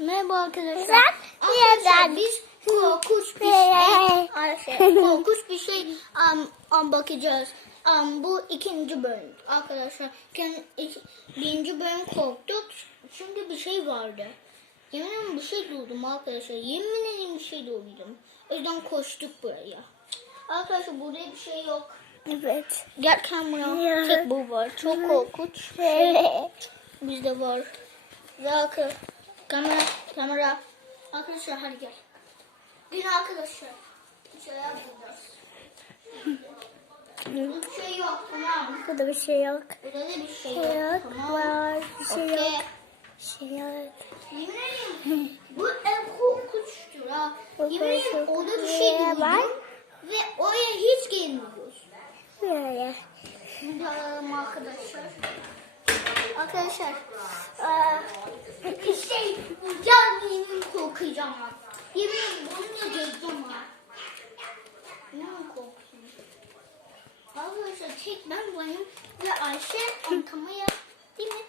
Merhaba arkadaşlar. Arkadaşlar biz korkunç bir şey, korkunç bir şey um, um, bakacağız. Um, bu ikinci bölüm arkadaşlar. İki- birinci bölüm korktuk çünkü bir şey vardı. Yemin ederim bir şey duydum arkadaşlar. Yemin ederim bir şey duydum. O yüzden koştuk buraya. Arkadaşlar burada bir şey yok. Evet. Gel kamera. Tek bu var. Çok korkunç. Evet. Bizde var. Zakı. Kamera. Kamera. Arkadaşlar hadi gel. Gelin arkadaşlar. Bir şeyler bulacağız. Bir şey yok tamam. Burada bir şey yok. Burada da bir şey Bir yok. şey yok. Tamam. Var. Bir şey Okey. yok. Bir şey yok. Yemin ederim bu ev korkunçtur ha. Yemin ederim orada bir şey duydum. Ve oraya hiç gelmiyoruz. Böyle. Şimdi alalım arkadaşlar. Arkadaşlar. eee, bir şey yemin korkacağım ha. Yemin bununla gezeceğim ha. Yemin korkuyorum. Arkadaşlar tek ben varım ve Ayşe antamaya değil mi?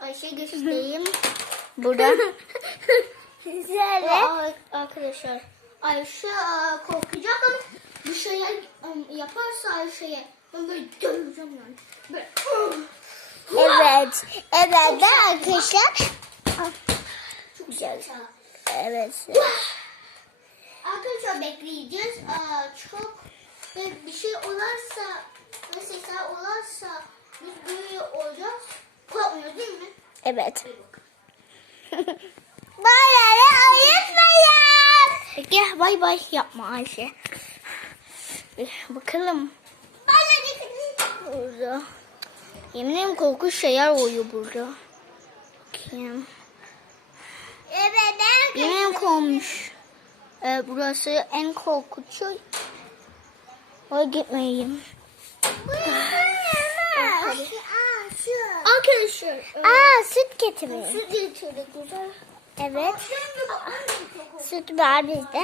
Ayşe göstereyim. Burada. Güzel. Arkadaşlar Ayşe korkacak ama bir şeyler yaparsa Ayşe'ye ben böyle döveceğim yani. Böyle. Evet. Evet de arkadaşlar. Çok güzel. Evet. Arkadaşlar bekleyeceğiz. Aa, çok bir şey olarsa ve sesler olarsa biz böyle olacağız. Korkmuyoruz değil mi? Evet. Böyle ayırmayın. Gel bay bay yapma Ayşe. Bakalım burada. Yemin ederim korkunç şeyler oluyor burada. Bakayım. Ederim korkmuş. Ee, burası en korkunç. Oraya gitmeyeyim. Arkadaşlar. Aa, süt getirmeyin. Su getirdik güzel. Evet. Süt var bizde.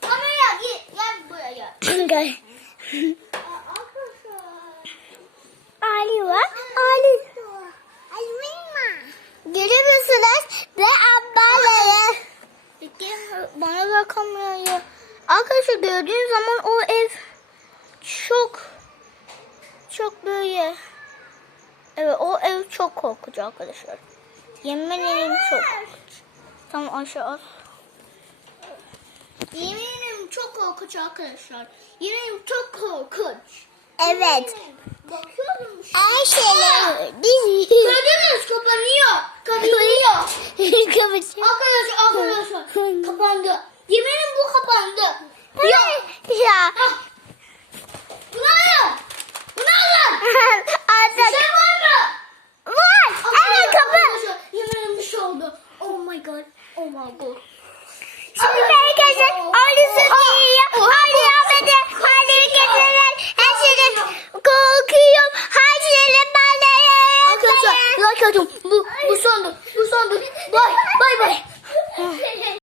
Kamera gel, gel buraya. Gel. Aa, Arkadaşlar. Ali var. Ali. Görüyorsunuz ve ablaları. Peki bana ver kamerayı. Arkadaşlar gördüğün zaman o ev çok çok böyle Evet o ev çok korkunç arkadaşlar. Yemin ederim çok korkunç. Tamam Ayşe al. Yemin ederim çok korkunç arkadaşlar. Yemin ederim çok korkunç. Evet. Bakıyorum şu Ayşe'ler. Biz. Gördünüz kapanıyor. Kapatın. Arkadaşlar arkadaşlar kapandı. Yemin ederim bu kapandı. Ya. Ya. Ah. Bu ne ya? Bu ne lan? Bir Artık. şey var mı? Var. Evet kapı. Arkadaşlar yemin ederim bir şey oldu. Oh my god. Oh my god. like atıyorum. Bu, bu sondu. Bu sondu. Bay bay bay.